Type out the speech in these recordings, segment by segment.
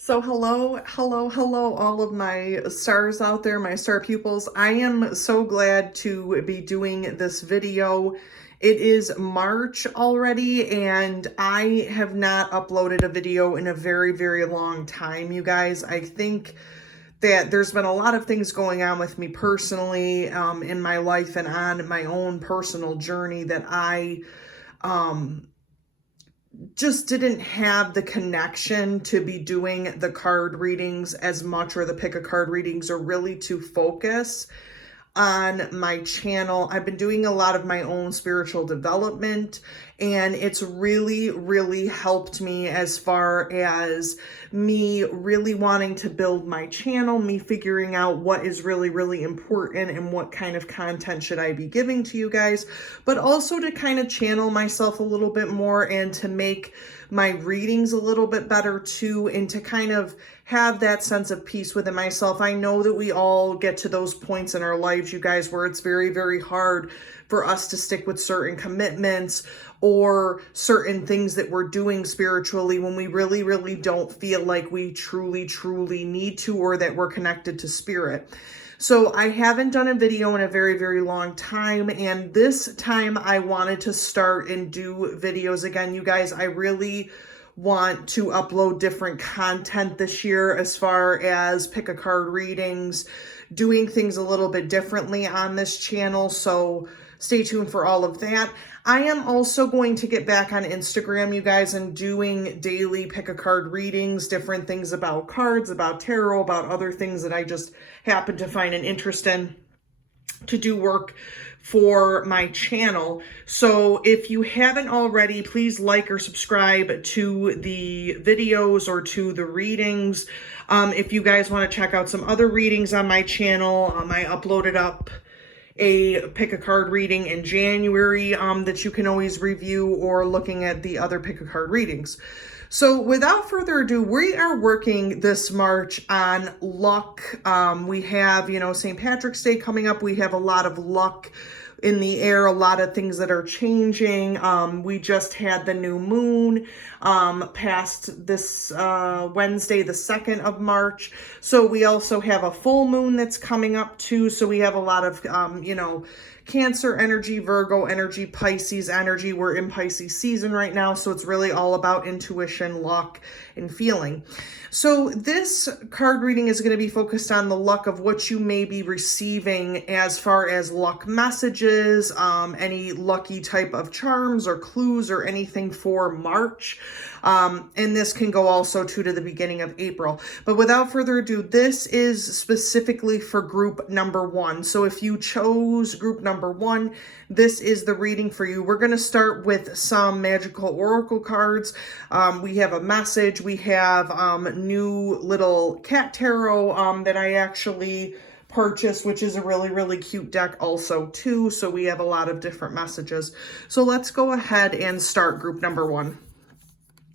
So hello, all of my stars out there, my star pupils. I am so glad to be doing this video. It is March already, and I have not uploaded a video in a very long time, you guys. I think that there's been a lot of things going on with me personally, in my life and on my own personal journey that I, just didn't have the connection to be doing the card readings as much, or the pick a card readings, or really to focus on my channel. I've been doing a lot of my own spiritual development, and it's really helped me as far as me really wanting to build my channel, me figuring out what is really important and what kind of content should I be giving to you guys, but also to kind of channel myself a little bit more and to make my readings a little bit better too, and to kind of have that sense of peace within myself. I know that we all get to those points in our lives, you guys, where it's very hard for us to stick with certain commitments or certain things that we're doing spiritually when we really don't feel like we truly need to, or that we're connected to spirit. So I haven't done a video in a very long time, and this time I wanted to start and do videos again, you guys. I really want to upload different content this year as far as pick a card readings, doing things a little bit differently on this channel, so stay tuned for all of that. I am also going to get back on Instagram, you guys, and doing daily pick a card readings, different things about cards, about tarot, about other things that I just happen to find an interest in to do work for my channel. So if you haven't already, please like or subscribe to the videos or to the readings. If you guys want to check out some other readings on my channel, I uploaded up a pick a card reading in January that you can always review, or looking at the other pick a card readings. So without further ado, we are working this March on luck. We have, St. Patrick's Day coming up. We have a lot of luck in the air, a lot of things that are changing. We just had the new moon past this Wednesday, the 2nd of March. So we also have a full moon that's coming up too. So we have a lot of, Cancer energy, Virgo energy, Pisces energy. We're in Pisces season right now, so it's really all about intuition, luck, and feeling. So this card reading is going to be focused on the luck of what you may be receiving as far as luck messages, any lucky type of charms or clues or anything for March. And this can go also to the beginning of April. But without further ado, this is specifically for group number 1. So if you chose group number 1, this is the reading for you. We're going to start with some magical oracle cards. We have a message. We have new little cat tarot that I actually purchased, which is a really cute deck also too. So we have a lot of different messages. So let's go ahead and start group number 1.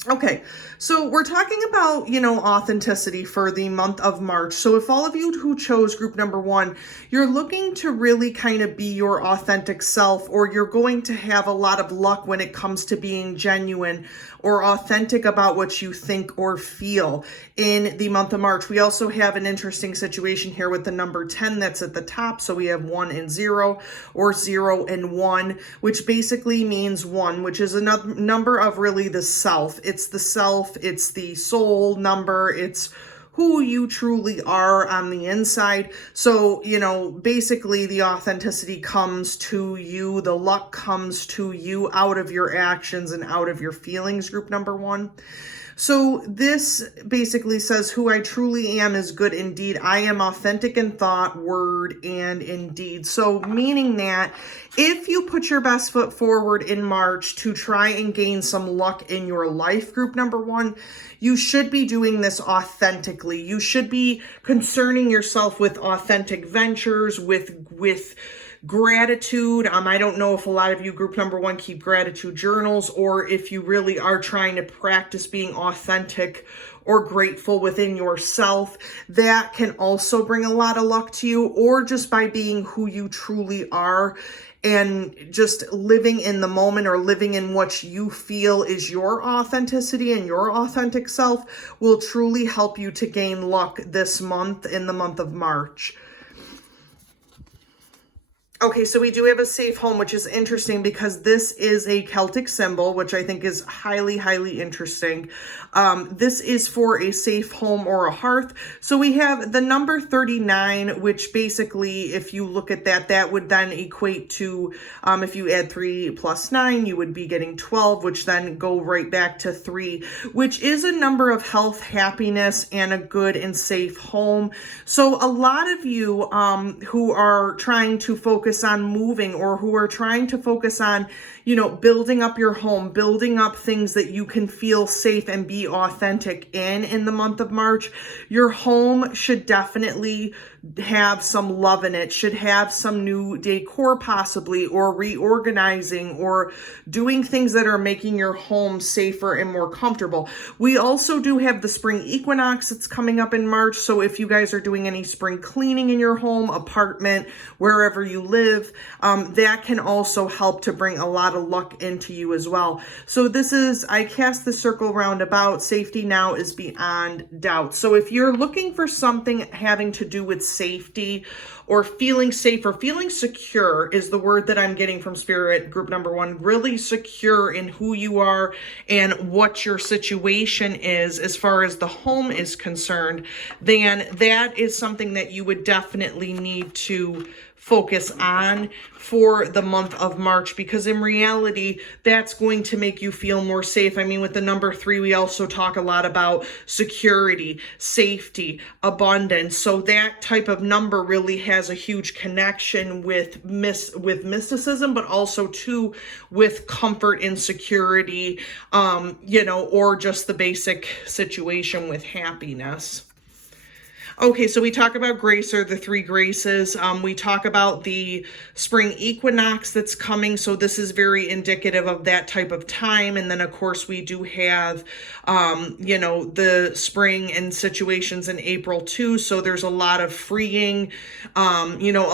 Okay, so we're talking about, authenticity for the month of March. So if all of you who chose group number 1, you're looking to really kind of be your authentic self, or you're going to have a lot of luck when it comes to being genuine or authentic about what you think or feel in the month of March. We also have an interesting situation here with the number 10 that's at the top. So we have 1 and 0, or 0 and 1, which basically means 1, which is a number of really the self. It's the self, it's the soul number, it's who you truly are on the inside. So, basically the authenticity comes to you, the luck comes to you out of your actions and out of your feelings, group number 1. So this basically says, who I truly am is good indeed. I am authentic in thought, word, and in deed. So meaning that if you put your best foot forward in March to try and gain some luck in your life, group number 1, you should be doing this authentically. You should be concerning yourself with authentic ventures, with gratitude. I don't know if a lot of you group number 1 keep gratitude journals, or if you really are trying to practice being authentic or grateful within yourself. That can also bring a lot of luck to you, or just by being who you truly are and just living in the moment or living in what you feel is your authenticity and your authentic self will truly help you to gain luck this month, in the month of March. Okay, so we do have a safe home, which is interesting because this is a Celtic symbol, which I think is highly, highly interesting. This is for a safe home or a hearth. So we have the number 39, which basically, if you look at that, that would then equate to, if you add 3 plus 9, you would be getting 12, which then go right back to 3, which is a number of health, happiness, and a good and safe home. So a lot of you who are trying to focus on moving, or who are trying to focus on, building up your home, building up things that you can feel safe and be authentic in the month of March, your home should definitely have some love in it, should have some new decor possibly, or reorganizing, or doing things that are making your home safer and more comfortable. We also do have the spring equinox that's coming up in March. So if you guys are doing any spring cleaning in your home, apartment, wherever you live, that can also help to bring a lot of luck into you as well. So this is, I cast the circle roundabout, safety now is beyond doubt. So if you're looking for something having to do with safety, or feeling safe, or feeling secure is the word that I'm getting from Spirit group number 1, really secure in who you are and what your situation is as far as the home is concerned, then that is something that you would definitely need to focus on for the month of March, because in reality, that's going to make you feel more safe. I mean, with the number 3, we also talk a lot about security, safety, abundance. So that type of number really has a huge connection with mysticism, but also too with comfort and security, or just the basic situation with happiness. Okay, so we talk about grace, or the 3 graces. We talk about the spring equinox that's coming. So this is very indicative of that type of time. And then, of course, we do have, the spring and situations in April too. So there's a lot of freeing, a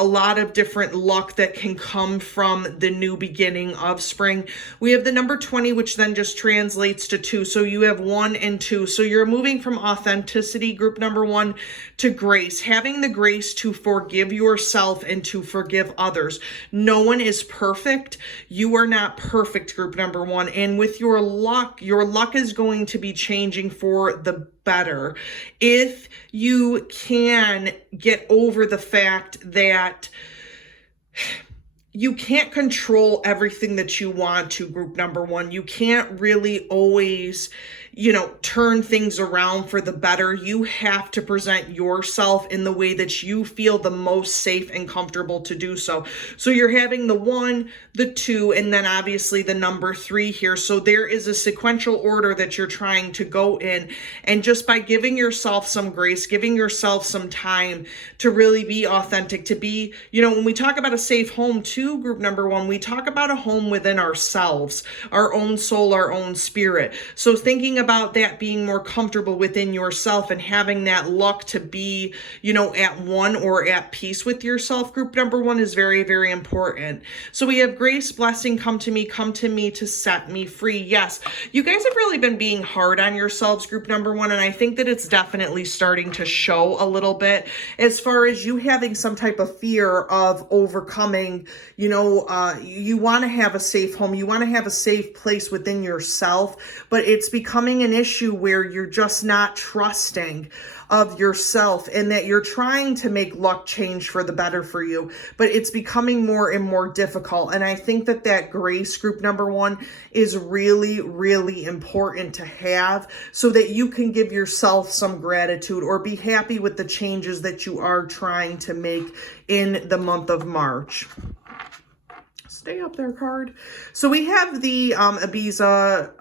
lot of different luck that can come from the new beginning of spring. We have the number 20, which then just translates to 2. So you have 1 and 2. So you're moving from authenticity, group number 1, to grace, having the grace to forgive yourself and to forgive others. No one is perfect. You are not perfect, group number 1. And with your luck is going to be changing for the better. If you can get over the fact that you can't control everything that you want to, group number 1. You can't really always, turn things around for the better. You have to present yourself in the way that you feel the most safe and comfortable to do so. So you're having the 1, the 2, and then obviously the number 3 here. So there is a sequential order that you're trying to go in. And just by giving yourself some grace, giving yourself some time to really be authentic, to be, when we talk about a safe home too, group number 1, we talk about a home within ourselves, our own soul, our own spirit. So thinking about that being more comfortable within yourself and having that luck to be, at one or at peace with yourself, group number 1, is very, very important. So we have grace, blessing, come to me to set me free. Yes, you guys have really been being hard on yourselves, group number 1, and I think that it's definitely starting to show a little bit as far as you having some type of fear of overcoming, you want to have a safe home, you want to have a safe place within yourself, but it's becoming an issue where you're just not trusting of yourself, and that you're trying to make luck change for the better for you, but it's becoming more and more difficult. And I think that grace, group number 1, is really, really important to have, so that you can give yourself some gratitude or be happy with the changes that you are trying to make in the month of March. Stay up there, card. So we have the Ibiza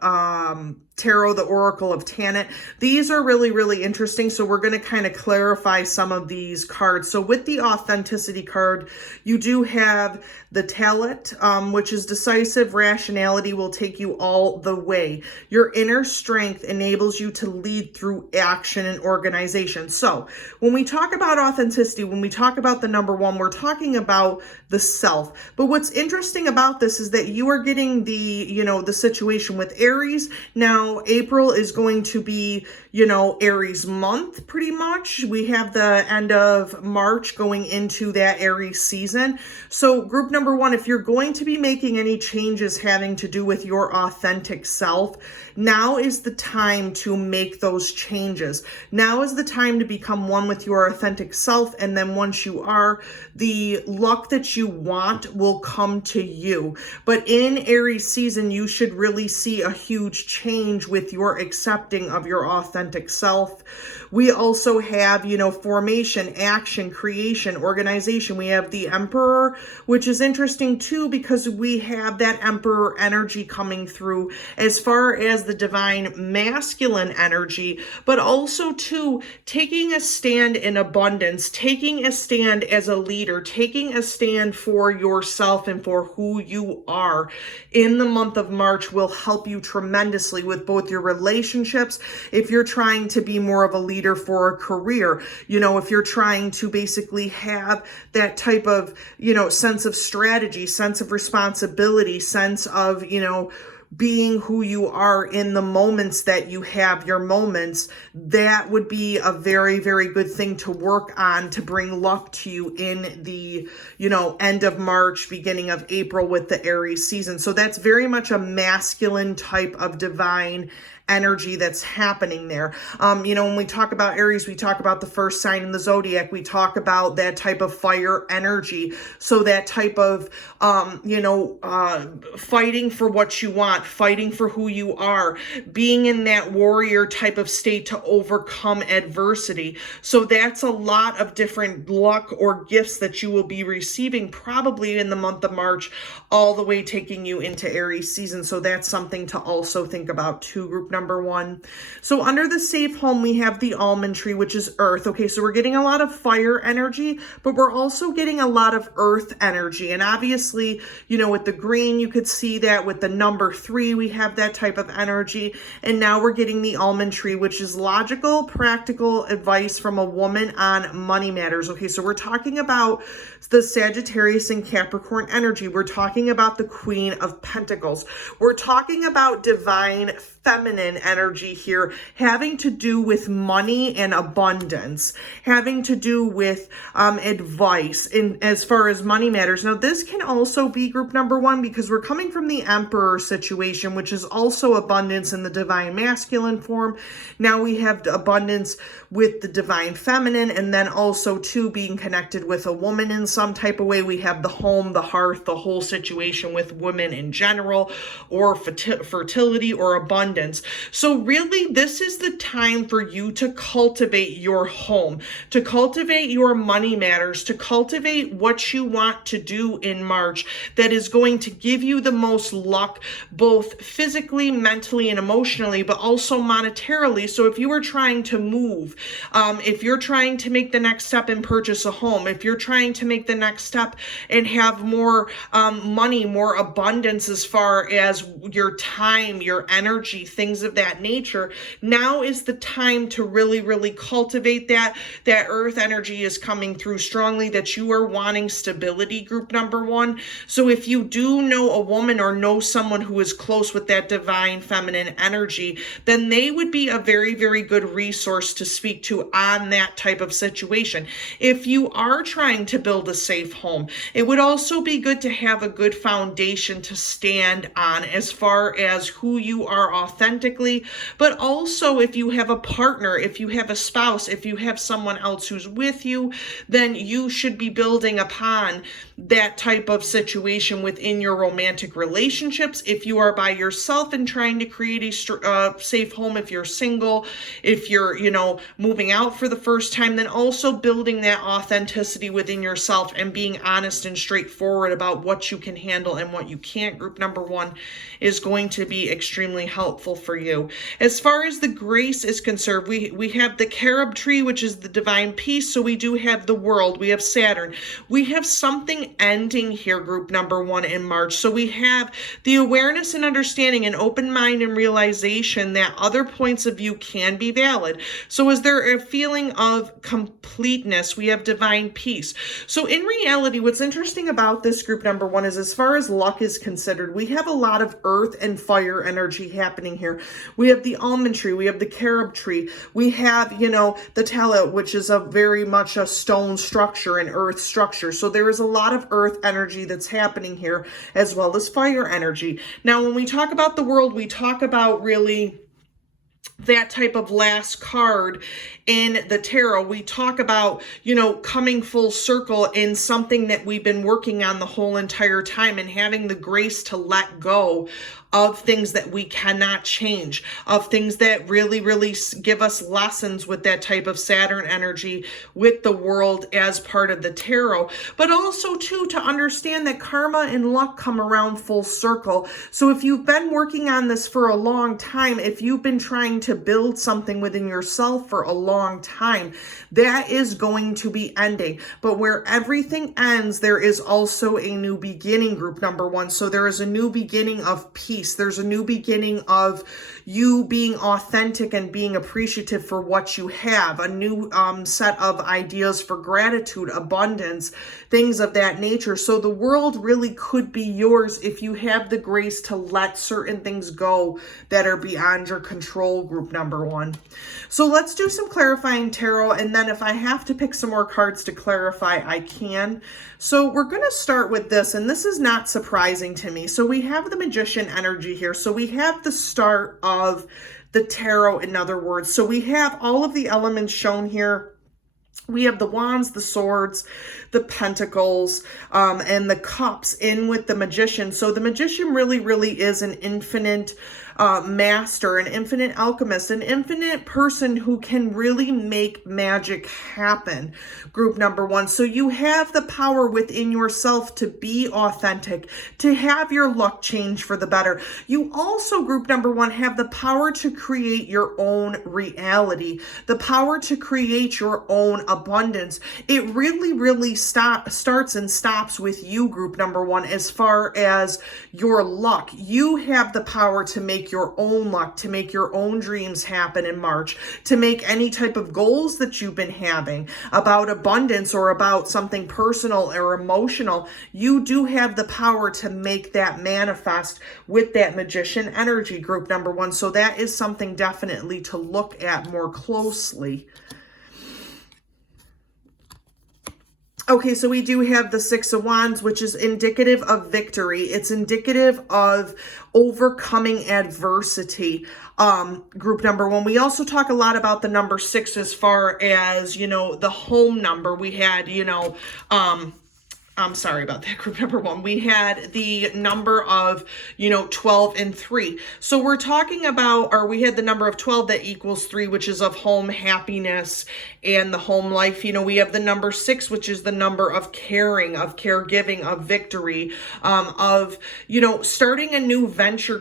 Tarot, the Oracle of Tanit. These are really, really interesting. So we're going to kind of clarify some of these cards. So with the authenticity card, you do have the Talit, which is decisive. Rationality will take you all the way. Your inner strength enables you to lead through action and organization. So when we talk about authenticity, when we talk about the number one, we're talking about the self. But what's interesting about this is that you are getting the situation with Aries. Now, April is going to be, Aries month, pretty much. We have the end of March going into that Aries season. So group number one, if you're going to be making any changes having to do with your authentic self, now is the time to make those changes. Now is the time to become one with your authentic self. And then once you are, the luck that you want will come to you. But in Aries season, you should really see a huge change with your accepting of your authentic self. We also have, formation, action, creation, organization. We have the Emperor, which is interesting too, because we have that Emperor energy coming through as far as the divine masculine energy, but also too, taking a stand in abundance, taking a stand as a leader, taking a stand for yourself and for who you are in the month of March will help you tremendously with both your relationships. If you're trying to be more of a leader for a career, if you're trying to basically have that type of, sense of strategy, sense of responsibility, sense of, being who you are in the moments that you have your moments, that would be a very, very good thing to work on to bring luck to you in the, end of March, beginning of April with the Aries season. So that's very much a masculine type of divine energy that's happening there. When we talk about Aries, we talk about the first sign in the zodiac. We talk about that type of fire energy. So that type of, fighting for what you want, fighting for who you are, being in that warrior type of state to overcome adversity. So that's a lot of different luck or gifts that you will be receiving probably in the month of March, all the way taking you into Aries season. So that's something to also think about too, group number one. So under the safe home, we have the almond tree, which is earth. Okay, so we're getting a lot of fire energy, but we're also getting a lot of earth energy. And obviously, with the green, you could see that with the number 3, we have that type of energy. And now we're getting the almond tree, which is logical, practical advice from a woman on money matters. Okay, so we're talking about the Sagittarius and Capricorn energy. We're talking about the Queen of Pentacles. We're talking about divine feminine energy here, having to do with money and abundance, having to do with advice in as far as money matters. Now, this can also be group number one because we're coming from the Emperor situation, which is also abundance in the divine masculine form. Now we have abundance with the divine feminine, and then also too being connected with a woman in some type of way. We have the home, the hearth, the whole situation with women in general, or fertility or abundance. So really, this is the time for you to cultivate your home, to cultivate your money matters, to cultivate what you want to do in March that is going to give you the most luck, both physically, mentally, and emotionally, but also monetarily. So if you are trying to move, if you're trying to make the next step and purchase a home, if you're trying to make the next step and have more money, more abundance as far as your time, your energy, things of that nature, now is the time to really, really cultivate that. That earth energy is coming through strongly, that you are wanting stability, group number one. So if you do know a woman or know someone who is close with that divine feminine energy, then they would be a very, very good resource to speak to on that type of situation. If you are trying to build a safe home, it would also be good to have a good foundation to stand on as far as who you are authentically, but also if you have a partner, if you have a spouse, if you have someone else who's with you, then you should be building upon that type of situation within your romantic relationships. If you are by yourself and trying to create a safe home, if you're single, if you're, moving out for the first time, then also building that authenticity within yourself and being honest and straightforward about what you can handle and what you can't. Group number one is going to be extremely helpful helpful for you. As far as the grace is concerned, we have the carob tree, which is the divine peace. So we do have the world, we have Saturn. We have something ending here, group number 1 in March. So we have the awareness and understanding and open mind and realization that other points of view can be valid. So is there a feeling of completeness? We have divine peace. So in reality, what's interesting about this group number 1 is, as far as luck is considered, we have a lot of earth and fire energy happening here. We have the almond tree, we have the carob tree, we have, the tallow, which is a very much a stone structure, an earth structure. So there is a lot of earth energy that's happening here, as well as fire energy. Now, when we talk about the world, we talk about really that type of last card in the tarot. We talk about, coming full circle in something that we've been working on the whole entire time, and having the grace to let go of things that we cannot change, of things that really, really give us lessons with that type of Saturn energy with the world as part of the tarot. But also, too, to understand that karma and luck come around full circle. So if you've been working on this for a long time, if you've been trying to build something within yourself for a long time, that is going to be ending. But where everything ends, there is also a new beginning, group number 1. So there is a new beginning of peace. There's a new beginning of you being authentic and being appreciative for what you have, a new set of ideas for gratitude, abundance, things of that nature. So the world really could be yours if you have the grace to let certain things go that are beyond your control, group number 1. So let's do some clarifying tarot, and then if I have to pick some more cards to clarify, I can. So we're going to start with this, and this is not surprising to me. So we have the Magician energy here. So we have the start of the tarot, in other words. So we have all of the elements shown here. We have the wands, the swords, the pentacles, and the cups in with the Magician. So the Magician really, really is an infinite master, an infinite alchemist, an infinite person who can really make magic happen, group number 1. So you have the power within yourself to be authentic, to have your luck change for the better. You also, group number 1, have the power to create your own reality, the power to create your own abundance. It really, really starts and stops with you, group number 1, as far as your luck. You have the power to make your own luck, to make your own dreams happen in March, to make any type of goals that you've been having about abundance or about something personal or emotional. You do have the power to make that manifest with that Magician energy, group number 1. So that is something definitely to look at more closely. Okay, so we do have the Six of Wands, which is indicative of victory. It's indicative of overcoming adversity, group number 1. We also talk a lot about the number 6 as far as, the home number. We had, I'm sorry about that, group number 1. We had the number of, 12 and 3. So we're talking about, or we had the number of 12 that equals 3, which is of home, happiness, and the home life. We have the number 6, which is the number of caring, of caregiving, of victory, of, starting a new venture,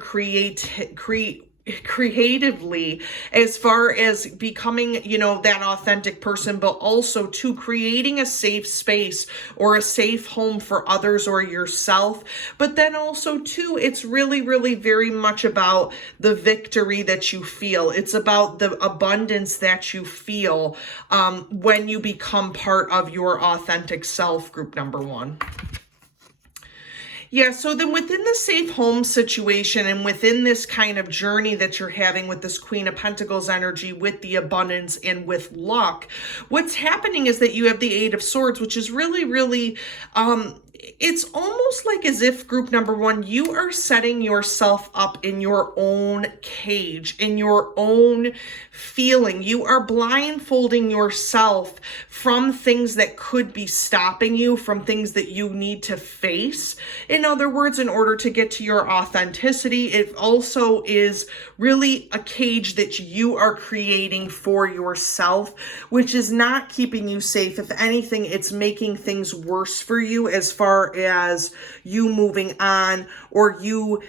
creatively, as far as becoming, that authentic person, but also to creating a safe space or a safe home for others or yourself. But then also too, it's really, really very much about the victory that you feel. It's about the abundance that you feel when you become part of your authentic self, group number 1. Yeah, so then within the safe home situation and within this kind of journey that you're having with this Queen of Pentacles energy, with the abundance and with luck, what's happening is that you have the Eight of Swords, which is really, really, it's almost like as if, group number 1, you are setting yourself up in your own cage, in your own feeling. You are blindfolding yourself from things that could be stopping you, from things that you need to face. In other words, in order to get to your authenticity, it also is really a cage that you are creating for yourself, which is not keeping you safe. If anything, it's making things worse for you as far far as you moving on, or you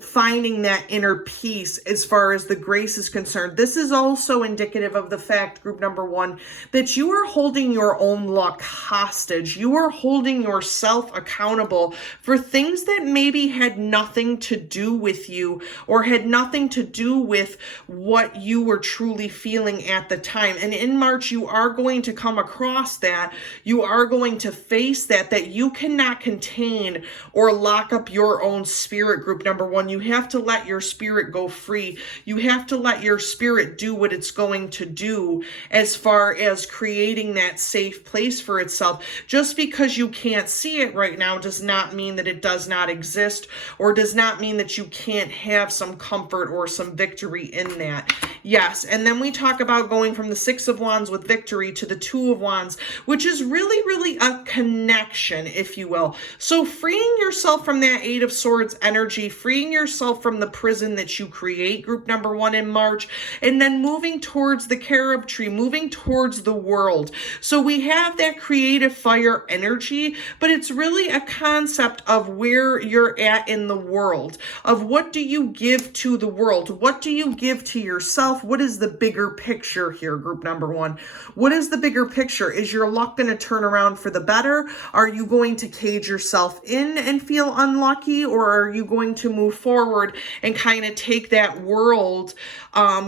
finding that inner peace as far as the grace is concerned. This is also indicative of the fact, group number one, that you are holding your own luck hostage. You are holding yourself accountable for things that maybe had nothing to do with you, or had nothing to do with what you were truly feeling at the time. And in March, you are going to come across that. You are going to face that you cannot contain or lock up your own spirit, group number one. You have to let your spirit go free. You have to let your spirit do what it's going to do as far as creating that safe place for itself. Just because you can't see it right now does not mean that it does not exist, or does not mean that you can't have some comfort or some victory in that. Yes, and then we talk about going from the Six of Wands with victory to the Two of Wands, which is really, really a connection, if you will. So freeing yourself from that Eight of Swords energy, freeing yourself from the prison that you create, group number one, in March, and then moving towards the carob tree, moving towards the world. So we have that creative fire energy, but it's really a concept of where you're at in the world, of what do you give to the world? What do you give to yourself? What is the bigger picture here, group number one? What is the bigger picture? Is your luck going to turn around for the better? Are you going to cage yourself in and feel unlucky, or are you going to move forward and kind of take that world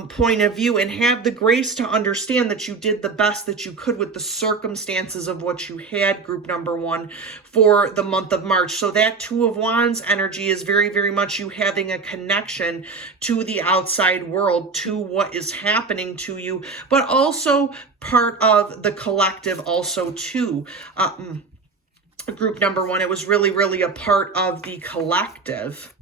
point of view and have the grace to understand that you did the best that you could with the circumstances of what you had, group number one, for the month of March? So that Two of Wands energy is very, very much you having a connection to the outside world, to what is happening to you, but also part of the collective also too. Group number one, it was really, really a part of the collective.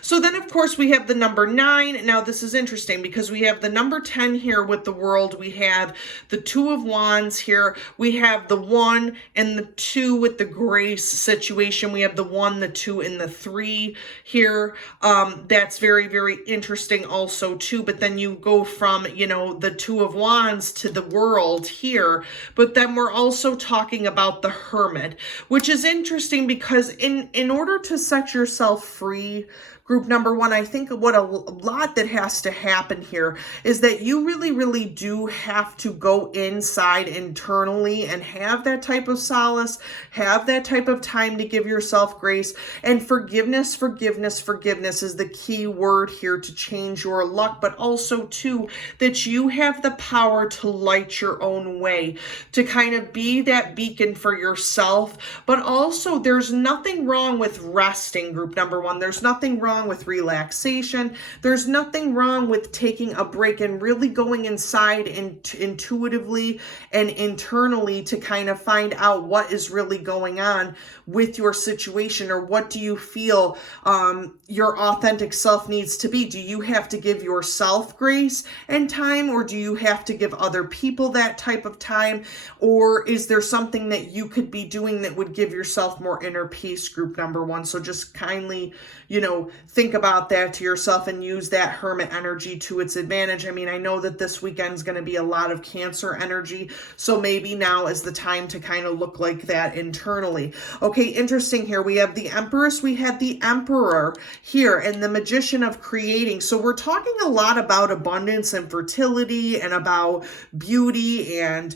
So then, of course, we have the number 9. Now, this is interesting because we have the number 10 here with the world. We have the Two of Wands here. We have the 1 and the 2 with the grace situation. We have the 1, the 2, and the 3 here. That's very, very interesting also, too. But then you go from, the Two of Wands to the world here. But then we're also talking about the Hermit, which is interesting because in order to set yourself free, group number one, I think what a lot that has to happen here is that you really, really do have to go inside internally and have that type of solace, have that type of time to give yourself grace. And forgiveness, forgiveness, forgiveness is the key word here to change your luck, but also too, that you have the power to light your own way, to kind of be that beacon for yourself. But also there's nothing wrong with resting, group number one. There's nothing wrong with relaxation. There's nothing wrong with taking a break and really going inside intuitively and internally to kind of find out what is really going on with your situation, or what do you feel your authentic self needs to be. Do you have to give yourself grace and time, or do you have to give other people that type of time? Or is there something that you could be doing that would give yourself more inner peace, group number one? So just kindly, think about that to yourself and use that Hermit energy to its advantage. I mean, I know that this weekend is going to be a lot of Cancer energy, so maybe now is the time to kind of look like that internally. Okay, interesting here. We have the Empress, we had the Emperor here, and the Magician of creating. So we're talking a lot about abundance and fertility and about beauty and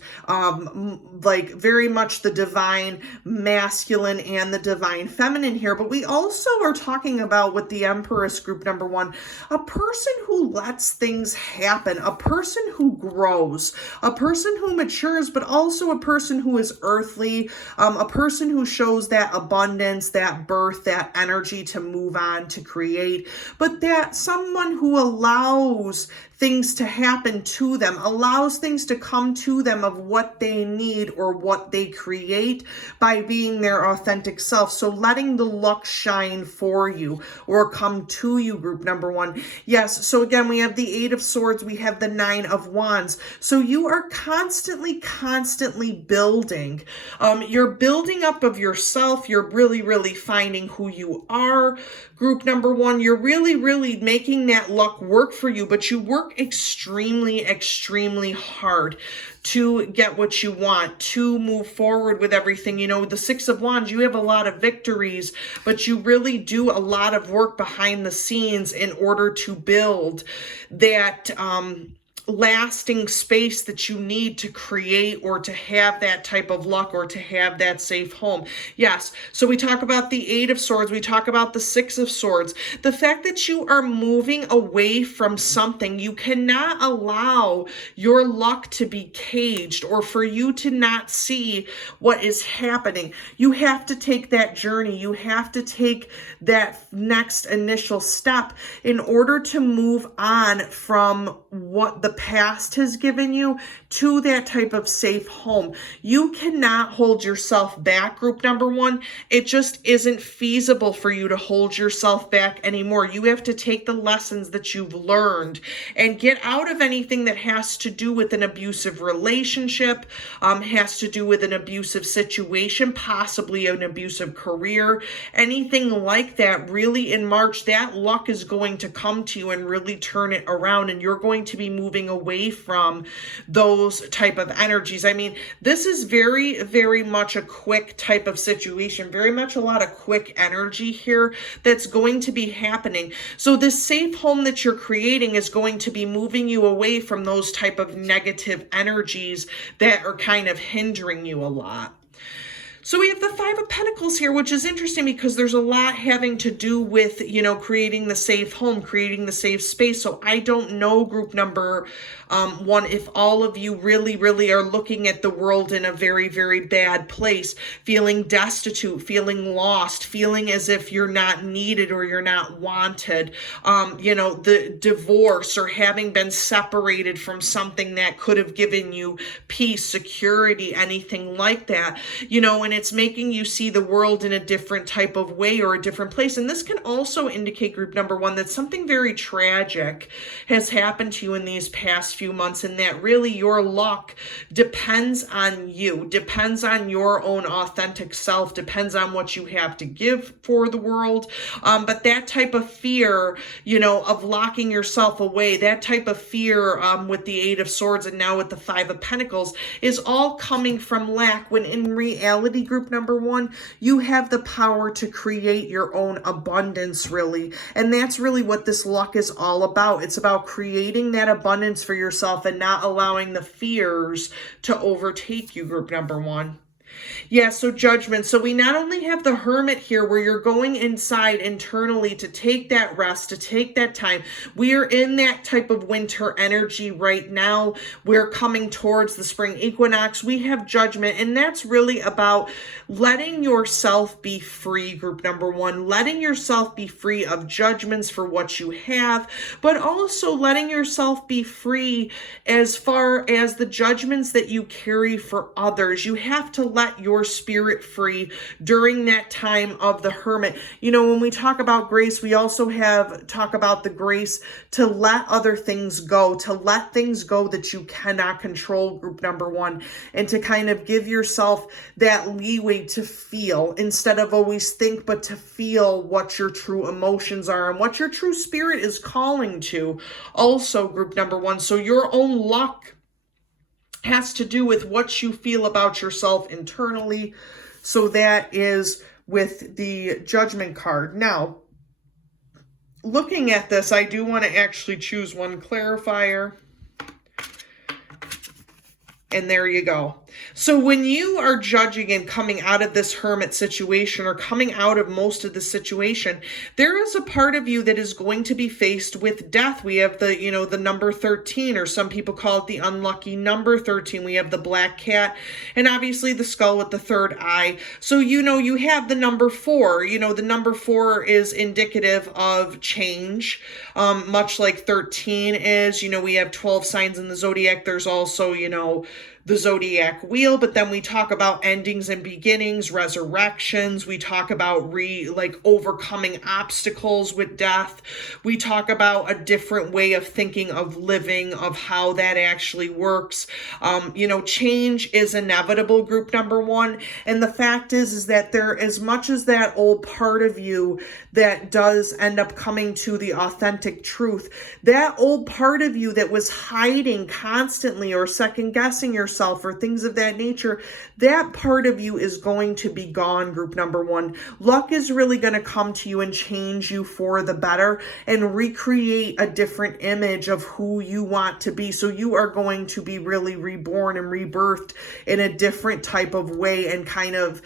like very much the divine masculine and the divine feminine here. But we also are talking about with the Empress, group number one, a person who lets things happen, a person who grows, a person who matures, but also a person who is earthly, a person who shows that abundance, that birth, that energy to move on, to create, but that someone who allows things to happen to them, allows things to come to them of what they need or what they create by being their authentic self. So letting the luck shine for you or come to you, group number one. Yes, so again, we have the Eight of Swords, we have the Nine of Wands. So you are constantly building. You're building up of yourself. You're really, really finding who you are. Group number one, you're really, really making that luck work for you, but you work work extremely, extremely hard to get what you want, to move forward with everything. You know, the Six of Wands, you have a lot of victories, but you really do a lot of work behind the scenes in order to build that lasting space that you need to create or to have that type of luck or to have that safe home. Yes. So we talk about the Eight of Swords. We talk about the Six of Swords. The fact that you are moving away from something, you cannot allow your luck to be caged or for you to not see what is happening. You have to take that journey. You have to take that next initial step in order to move on from what the past has given you to that type of safe home. You cannot hold yourself back, group number one. It just isn't feasible for you to hold yourself back anymore. You have to take the lessons that you've learned and get out of anything that has to do with an abusive relationship, has to do with an abusive situation, possibly an abusive career, anything like that. Really, in March, that luck is going to come to you and really turn it around, and you're going to be moving away from those type of energies. I mean, this is very, very much a quick type of situation, very much a lot of quick energy here that's going to be happening. So this safe home that you're creating is going to be moving you away from those type of negative energies that are kind of hindering you a lot. So we have the Five of Pentacles here, which is interesting because there's a lot having to do with, you know, creating the safe home, creating the safe space. So I don't know, group number one, if all of you really, really are looking at the world in a very, very bad place, feeling destitute, feeling lost, feeling as if you're not needed or you're not wanted, you know, the divorce or having been separated from something that could have given you peace, security, anything like that, you know, and it's making you see the world in a different type of way or a different place. And this can also indicate, group number one, that something very tragic has happened to you in these past few months, and that really your luck depends on you, depends on your own authentic self, depends on what you have to give for the world. But that type of fear, you know, of locking yourself away, that type of fear with the Eight of Swords and now with the Five of Pentacles is all coming from lack, when in reality, group number one, you have the power to create your own abundance, really. And that's really what this luck is all about. It's about creating that abundance for yourself and not allowing the fears to overtake you, group number one. Yeah, so Judgment. So we not only have the Hermit here where you're going inside internally to take that rest, to take that time. We are in that type of winter energy right now. We're coming towards the spring equinox. We have Judgment, and that's really about letting yourself be free, group number one. Letting yourself be free of judgments for what you have, but also letting yourself be free as far as the judgments that you carry for others. You have to let your spirit free during that time of the Hermit. You know, when we talk about grace, we also talk about the grace to let other things go, to let things go that you cannot control, group number one, and to kind of give yourself that leeway to feel instead of always think, but to feel what your true emotions are and what your true spirit is calling to. Also, group number one, so your own luck has to do with what you feel about yourself internally. So that is with the Judgment card. Now, looking at this, I do want to actually choose one clarifier. And there you go. So when you are judging and coming out of this Hermit situation or coming out of most of the situation, there is a part of you that is going to be faced with death. We have the, you know, the number 13, or some people call it the unlucky number 13. We have the black cat and obviously the skull with the third eye. So, you know, you have the number 4. You know, the number 4 is indicative of change, much like 13 is. You know, we have 12 signs in the zodiac. There's also, you know, the zodiac zodiac wheel, but then we talk about endings and beginnings, resurrections. We talk about overcoming obstacles with death. We talk about a different way of thinking of living, of how that actually works. Change is inevitable, group number one. And the fact is that there, as much as that old part of you that does end up coming to the authentic truth, that old part of you that was hiding constantly or second guessing yourself or things of that nature, that part of you is going to be gone, group number one. Luck is really going to come to you and change you for the better and recreate a different image of who you want to be. So you are going to be really reborn and rebirthed in a different type of way and kind of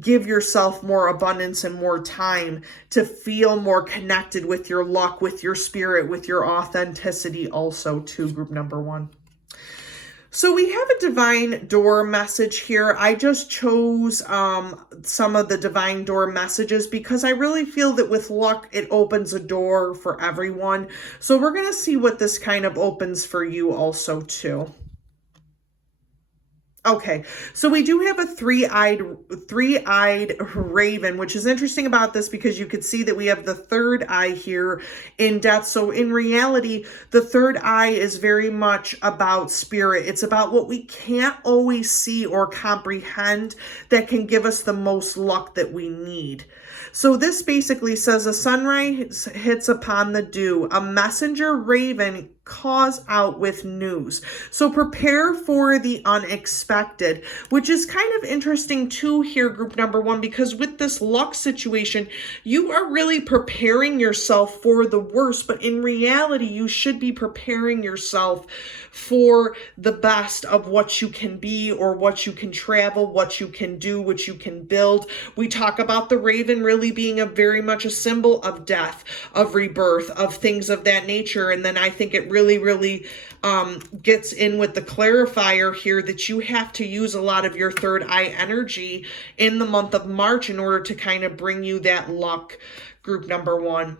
give yourself more abundance and more time to feel more connected with your luck, with your spirit, with your authenticity also too, group number one. So we have a divine door message here. I just chose some of the divine door messages because I really feel that with luck, it opens a door for everyone. So we're going to see what this kind of opens for you also too. Okay, so we do have a three-eyed raven, which is interesting about this because you could see that we have the third eye here in death. So in reality, the third eye is very much about spirit. It's about what we can't always see or comprehend that can give us the most luck that we need. So this basically says, a sunrise hits upon the dew, a messenger raven calls out with news. So prepare for the unexpected, which is kind of interesting too here, group number one, because with this luck situation, you are really preparing yourself for the worst, but in reality, you should be preparing yourself for the best of what you can be or what you can travel, what you can do, what you can build. We talk about the raven really being very much a symbol of death, of rebirth, of things of that nature. And then I think it really gets in with the clarifier here that you have to use a lot of your third eye energy in the month of March in order to kind of bring you that luck, group number one.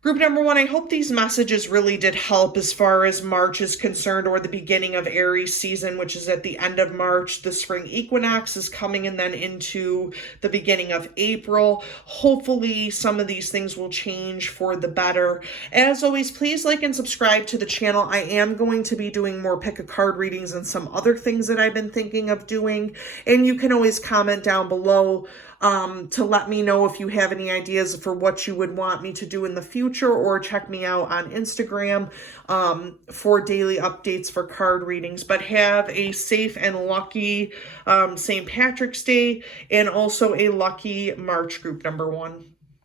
Group number one, I hope these messages really did help as far as March is concerned, or the beginning of Aries season, which is at the end of March. The spring equinox is coming and then into the beginning of April. Hopefully some of these things will change for the better. As always, please like and subscribe to the channel. I am going to be doing more pick a card readings and some other things that I've been thinking of doing. And you can always comment down below to let me know if you have any ideas for what you would want me to do in the future, or check me out on Instagram for daily updates for card readings. But have a safe and lucky St. Patrick's Day, and also a lucky March, group number one.